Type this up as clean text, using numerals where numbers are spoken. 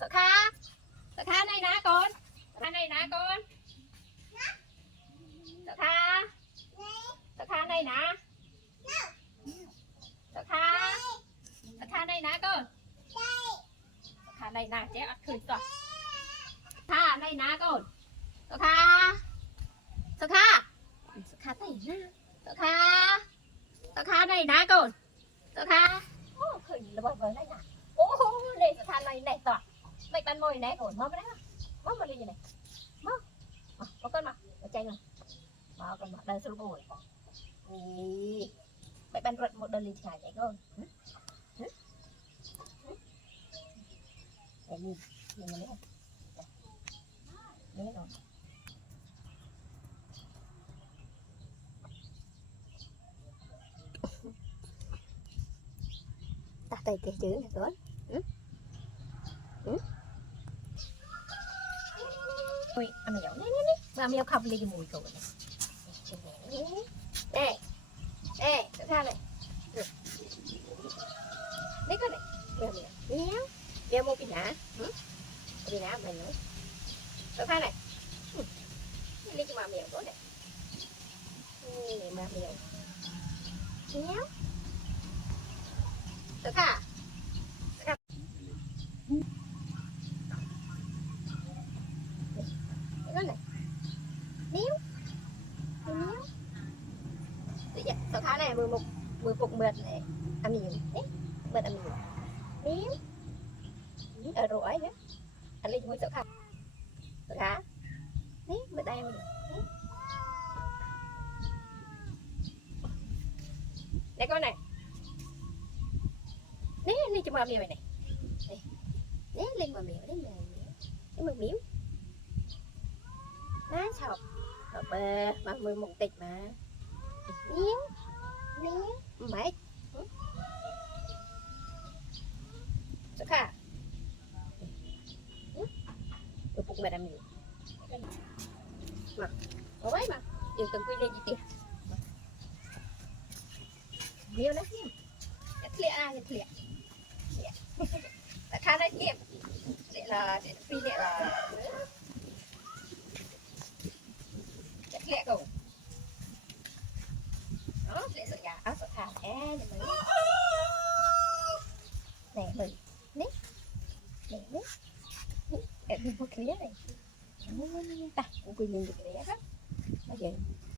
sợ kha này nè con, kha này nè con, sợ kha này nè, sợ kha này nè con, sợ kha này nè chế ăn khơi toàn, kha này nè con, sợ kha này nè, sợ kha này nè con, sợ kha, khơi là bờ bờ này nè, này sợ kha này toàn, mày ban mồi này rồi, mò mà lên như này, mò con mà chạy rồi, mò con mà đây sôi bùi, mày ban rượt một đơn liền chả chạy con, để nhìn này, đấy rồi. Ta tay cái chữ này con, ui ăn mèo nè mà mèo khóc lên cái mùi cậu này, đây sợ kha này, đấy con này, mèo mua pin hả, mày nữa, sợ kha này, lên cho mà mèo đó này, mà mèo, nhéo, sợ kha, đó này, níu, sợ kha này 10 phục mệt này, ăn nhiều, mệt ăn nhiều, níu, ở rồi hết, anh lên cho sợ kha, níu, mệt đây mình, đây con này, níu lên cho mà mèo này, níu lên mà mèo, đấy mà miếu. Má sọc mà 11 tịch mà níu mày sợ kha được phục mẹ làm nhiều mà có mấy mà giờ từng quy lên gì kìa nhiều đấy nhất liệt tại kha đấy liệt để phi liệt là lẹ cầu đó lẹ sợ nhà áo sợ thả này mình nít để đi mua kia này ta cũng quy lên được cái đấy hết bây giờ